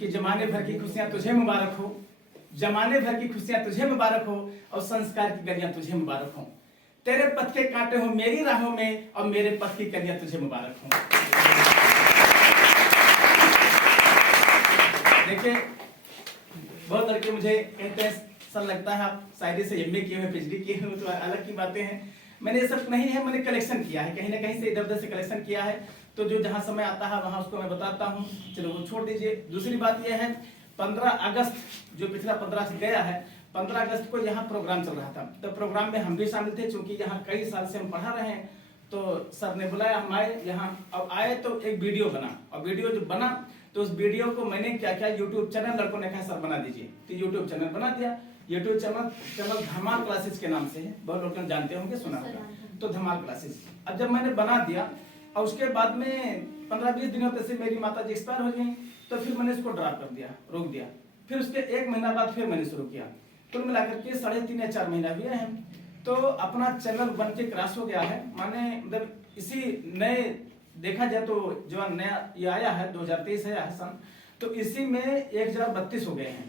कि जमाने भर की खुशियां तुझे मुबारक हो, जमाने भर की खुशियां तुझे मुबारक हो, और संस्कार की कलियां तुझे मुबारक हो। तेरे पथ के कांटे हो मेरी राहों में, और मेरे पथ की कलियां तुझे मुबारक हो। देखिए, बहुत लड़के मुझे कहते हैं सर लगता है आप शायरी से एमए किए हुए, पीएचडी किए हुए, तो अलग की बातें हैं। मैंने ये सब नहीं है, मैंने कलेक्शन किया है, कहीं ना कहीं से इधर उधर से कलेक्शन किया है, तो जो जहां समय आता है वहां उसको मैं बताता हूं। चलो वो छोड़ दीजिए। दूसरी बात यह है, 15 अगस्त जो पिछला 15 से गया है, 15 अगस्त को यहाँ प्रोग्राम चल रहा था, तो प्रोग्राम में हम भी शामिल थे, चूंकि यहाँ कई साल से हम पढ़ा रहे हैं, तो सर ने बुलाया, हम आए यहाँ। अब आए तो एक वीडियो बना, और वीडियो जो बना तो उस वीडियो को मैंने क्या किया, यूट्यूब चैनल, लड़कों ने कहा सर बना दीजिए, तो यूट्यूब चैनल बना दिया। यूट्यूब चैनल धमाल क्लासेस के नाम से है, बहुत लोग जानते होंगे, सुना होगा, तो धमाल क्लासेस। अब जब मैंने बना दिया और उसके बाद में 15-20 दिनों तक से मेरी माता जी एक्सपायर हो गई, तो फिर मैंने इसको ड्रॉप कर दिया, रोक दिया। फिर उसके 1 महीना बाद फिर मैंने शुरू किया, कुल मिलाकर के 3.5 या 4 महीना हुए हैं, तो अपना चैनल बन के क्रॉस हो गया है। माने मतलब इसी नए देखा जाए तो जो नया ये आया है 2023 आया है सन, तो इसी में 1032 हो गए हैं।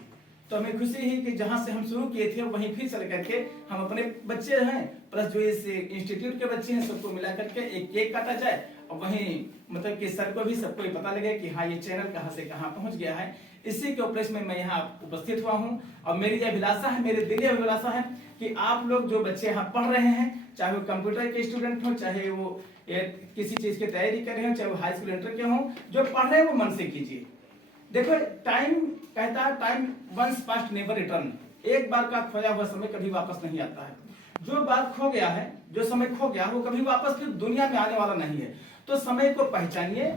तो हमें खुशी ही कि जहां से हम शुरू किए थे वहीं फिर चल करके हम अपने बच्चे हैं प्लस जो इस इंस्टीट्यूट के बच्चे हैं सबको मिला करके एक केक काटा जाए, और वहीं मतलब कि सर को भी सबको पता लगे कि हाँ ये चैनल कहां से कहां पहुंच गया है। इसी के उपलक्ष्य में मैं यहाँ उपस्थित हुआ हूँ, और मेरी यह अभिलाषा है, मेरे दिली अभिलाषा है कि आप लोग जो बच्चे यहाँ पढ़ रहे हैं, चाहे वो कंप्यूटर के स्टूडेंट हो, चाहे वो किसी चीज की तैयारी कर रहे हो, चाहे वो हाई स्कूल इंटर के हो, जो पढ़ रहे हैं वो मन से कीजिए। देखो टाइम कहता है, time once past never return, एक बार का खोया हुआ समय कभी वापस नहीं आता है। जो बात खो गया है, जो समय खो गया वो कभी वापस फिर दुनिया में आने वाला नहीं है। तो समय को पहचानिए,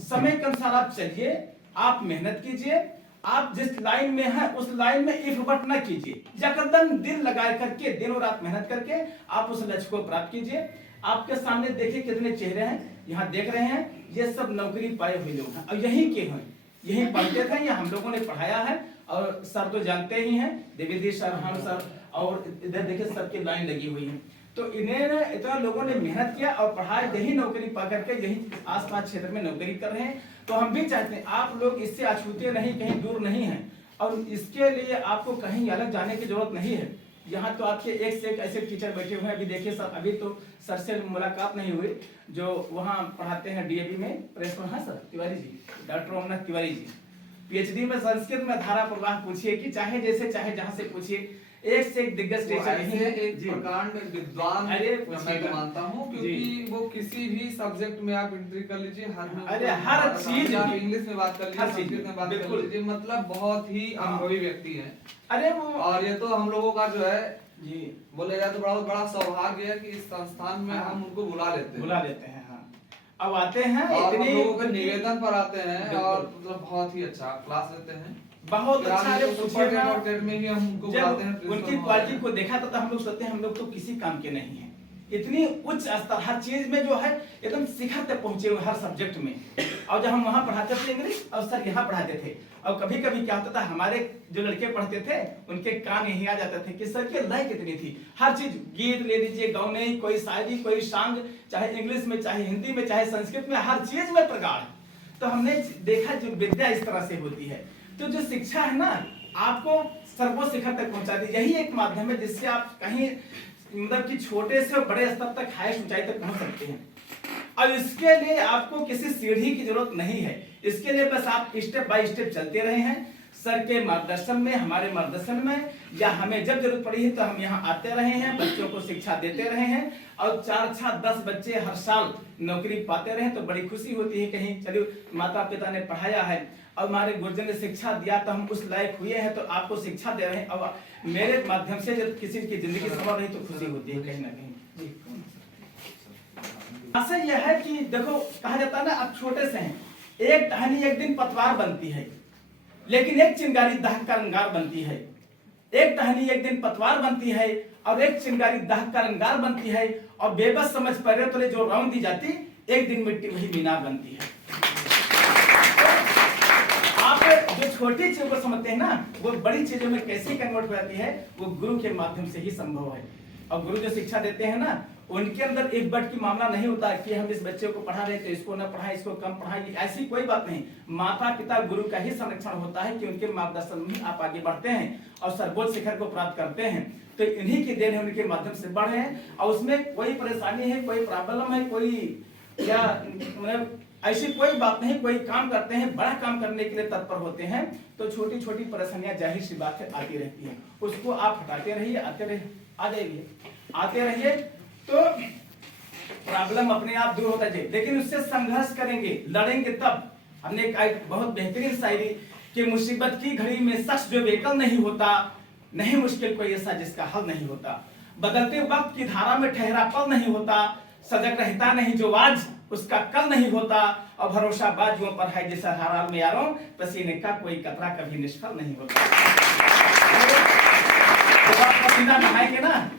समय के अनुसार आप चलिए, आप मेहनत कीजिए, आप जिस लाइन में हैं उस लाइन में इफ बट न कीजिए, यकदम दिल लगा करके दिन और रात मेहनत करके आप उस लक्ष्य को प्राप्त कीजिए। आपके सामने देखिए कितने चेहरे हैं, यहाँ देख रहे हैं, ये सब नौकरी पाए हुए लोग हैं, और यहीं के हैं, यहीं पढ़ते थे या हम लोगों ने पढ़ाया है, और सर तो जानते ही हैं, देवीदी सर, हम सर, और इधर देखिए सबकी लाइन लगी हुई है। तो इन्हें इतना लोगों ने मेहनत किया और पढ़ाई, यही नौकरी पा करके यही आसपास क्षेत्र में नौकरी कर रहे हैं। तो हम भी चाहते हैं आप लोग इससे अछूते नहीं, कहीं दूर नहीं हैं, और इसके लिए आपको कहीं अलग जाने की जरूरत नहीं है। यहाँ तो आपके एक से एक ऐसे टीचर बैठे हुए हैं। अभी देखिए सर, अभी तो सर से मुलाकात नहीं हुई, जो वहाँ पढ़ाते हैं डीएवी में, प्रेस में, हाँ sir Tiwari ji, doctor Omnath Tiwari ji, PhD में संस्कृत में धारा प्रवाह पूछिए कि चाहे जैसे चाहे जहाँ से पूछिए, एक से एक दिग्गज टीचर है, एक प्रकांड विद्वान मैं तो मानता हूँ, क्योंकि वो किसी भी सब्जेक्ट में आप एंट्री कर लीजिए, हर चीज, आप इंग्लिश में बात कर लीजिए, संस्कृत में बात कर लीजिए, मतलब बहुत ही अनुभवी व्यक्ति है। अरे वो, और ये तो हम लोगों का जो है जी बोले जाए तो बहुत बड़ा सौभाग्य है कि इस संस्थान में हम उनको बुला लेते हैं। हाँ, अब आते हैं, और इतने हम लोगों के निवेदन पर आते हैं, और मतलब बहुत ही अच्छा क्लास लेते हैं, बहुत अच्छा। में ही हम उनको बुलाते हैं। उनकी क्वालिटी को देखा तो हम लोग सोचते हैं हम लोग तो किसी काम के नहीं हैं, इतनी उच्च स्तर हर चीज में जो है एकदम शिखर तक पहुंचे हुए हर सब्जेक्ट में। और जब हम वहां पढ़ाते थे इंग्लिश, और सर यहाँ पढ़ाते थे, और कभी कभी क्या होता था, हमारे जो लड़के पढ़ते थे उनके कान यही आ जाते थे कि सर की लय कितनी थी। हर चीज, गीत ले लीजिए, गाने, कोई शायरी, कोई सांग, चाहे इंग्लिश में, चाहे हिंदी में, चाहे संस्कृत में, हर चीज में प्रगाढ़। तो हमने देखा जो विद्या इस तरह से होती है, तो जो शिक्षा है ना आपको सर्वोच्च शिखर तक पहुंचा दी। यही एक माध्यम है जिससे आप कहीं मतलब कि छोटे से बड़े स्तर तक, हाईएस्ट ऊंचाई तक पहुंच सकते हैं। और इसके लिए आपको किसी सीढ़ी की जरूरत नहीं है, इसके लिए बस आप स्टेप बाय स्टेप चलते रहे हैं, सर के मार्गदर्शन में, हमारे मार्गदर्शन में, या हमें जब जरूरत पड़ी है तो हम यहाँ आते रहे हैं, बच्चों को शिक्षा देते रहे हैं, और 4-10 बच्चे हर साल नौकरी पाते रहे, तो बड़ी खुशी होती है। कहीं चलिए माता पिता ने पढ़ाया है और हमारे गुरुजन ने शिक्षा दिया तो हम उस लायक हुए हैं, तो आपको शिक्षा दे रहे हैं, और मेरे माध्यम से जब किसी की जिंदगी संवर रही तो खुशी होती है कहीं ना कहीं। आशा यह है कि देखो, कहा जाता है ना, आप छोटे से हैं, एक टहनी एक दिन पतवार बनती है, लेकिन एक चिंगारी दहक का अंगार बनती है। एक टहनी एक दिन पतवार बनती है, और एक चिंगारी दहक का अंगार बनती है, और बेबस समझ पैरों तले जो रौंद दी जाती, एक दिन मिट्टी वही मीनार बनती है। आप जो छोटी चीजों को समझते हैं ना, वो बड़ी चीजों में कैसे कन्वर्ट हो जाती है, वो गुरु के माध्यम से ही संभव है। और गुरु जो शिक्षा देते हैं ना, उनके अंदर एक बट की मामला नहीं होता कि हम इस बच्चे को पढ़ा रहे तो इसको न पढ़ाएं, इसको कम पढ़ाएं, ऐसी कोई बात नहीं। माता पिता गुरु का ही संरक्षण होता है कि उनके मार्गदर्शन में आप आगे बढ़ते हैं और सर्वोच्च शिखर को प्राप्त करते हैं। तो इन्हीं की देन है, उनके माध्यम से बढ़ रहे हैं और उसमें कोई परेशानी है, कोई प्रॉब्लम है, कोई या मतलब ऐसी कोई बात नहीं। कोई काम करते हैं, बड़ा काम करने के लिए तत्पर होते हैं, तो छोटी छोटी परेशानियां जाहिर सी बात है आती रहती हैं, उसको आप हटाते रहिए, आते रहिए तो प्रॉब्लम अपने आप दूर होता जाए। लेकिन उससे संघर्ष करेंगे, लड़ेंगे तब। हमने एक बहुत बेहतरीन शायरी कि मुसीबत की घड़ी में शख्स जो बेकल नहीं होता, नहीं मुश्किल कोई ऐसा जिसका हल नहीं होता, बदलते वक्त की धारा में ठहरा पल नहीं होता, सजग रहता नहीं जो आज उसका कल नहीं होता, और भरोसा बाजुओं पर है जिस हर हाल में यारों, पसीने का कोई कतरा कभी निष्फल नहीं होता। जब आप पसीना बहाएंगे ना,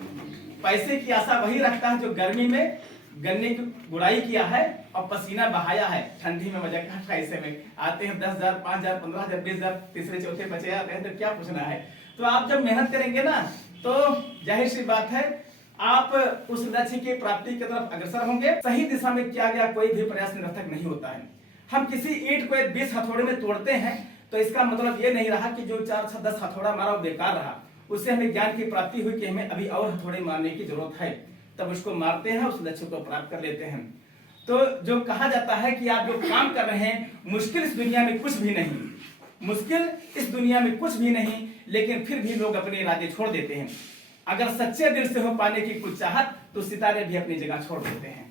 पैसे की आशा वही रखता है जो गर्मी में गन्ने की गुड़ाई किया है और पसीना बहाया है, ठंडी में मजा का ऐसे में आते हैं 10,000, 5,000, 15,000, 20,000, तीसरे चौथे बचे आते हैं तो क्या पूछना है। तो आप जब मेहनत करेंगे ना तो जाहिर सी बात है आप उस लक्ष्य की प्राप्ति की तरफ अग्रसर होंगे। सही दिशा में किया गया कोई भी प्रयास निरर्थक नहीं होता है। हम किसी ईंट को 20 हथौड़े में तोड़ते हैं तो इसका मतलब ये नहीं रहा कि जो 4-10 हथौड़ा मारा वो बेकार रहा, उससे हमें ज्ञान की प्राप्ति हुई कि हमें अभी और हथौड़े मारने की जरूरत है, तब उसको मारते हैं, उस लक्ष्य को प्राप्त कर लेते हैं। तो जो कहा जाता है कि आप जो काम कर रहे हैं, मुश्किल इस दुनिया में कुछ भी नहीं, मुश्किल इस दुनिया में कुछ भी नहीं, लेकिन फिर भी लोग अपने इरादे छोड़ देते हैं। अगर सच्चे दिल से हो पाने की कुछ चाहत तो सितारे भी अपनी जगह छोड़ देते हैं।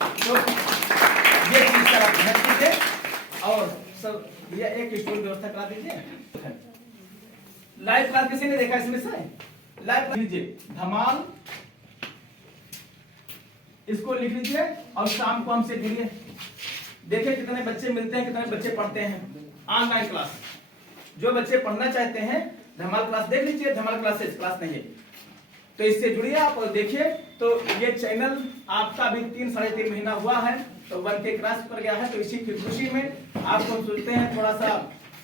तो ये चीज का आप ध्यान दीजिए और सब ये एक स्टूल व्यवस्था करा दीजिए। लाइव क्लास किसी ने देखा इसमें से? लाइव लीजिए, धमाल इसको लिख लीजिए और शाम को हमसे जुड़िए। देखिए कितने बच्चे मिलते हैं, कितने बच्चे पढ़ते हैं ऑनलाइन क्लास। जो बच्चे पढ़ना चाहते हैं धमाल क्लास देख लीजिए, धमाल क्लासेस क्लास नहीं है तो इससे जुड़िए आप और देखिए। तो ये चैनल आपका भी 3-3.5 महीना हुआ है तो 1 के क्रॉस पर गया है, तो इसी की खुशी में आपको सोचते हैं थोड़ा सा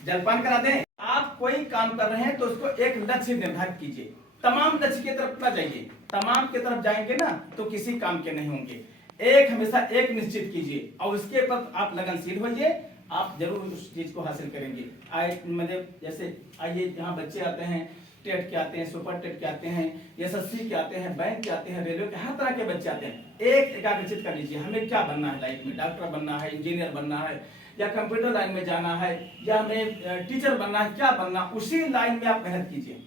जलपान करा दें। आप कोई काम कर रहे हैं तो उसको एक लक्ष्य निर्धारित कीजिए, तमाम लक्ष्य की तरफ ना जाइए। तमाम की तरफ जाएंगे ना तो किसी काम के नहीं होंगे। एक हमेशा एक निश्चित कीजिए और उसके ऊपर आप लगनशील होइए, आप जरूर उस चीज को हासिल करेंगे। मतलब जैसे आइए यहाँ बच्चे आते हैं, टेट के आते हैं, सुपर टेट के आते हैं, एसएससी के आते हैं, बैंक के आते हैं, रेलवे के, हर तरह के बच्चे आते हैं। एक एकाग्रचित कर लीजिए, हमें क्या बनना है लाइफ में, डॉक्टर बनना है, इंजीनियर बनना है, या कंप्यूटर लाइन में जाना है, या हमें टीचर बनना है, क्या बनना, उसी लाइन में आप मेहनत कीजिए।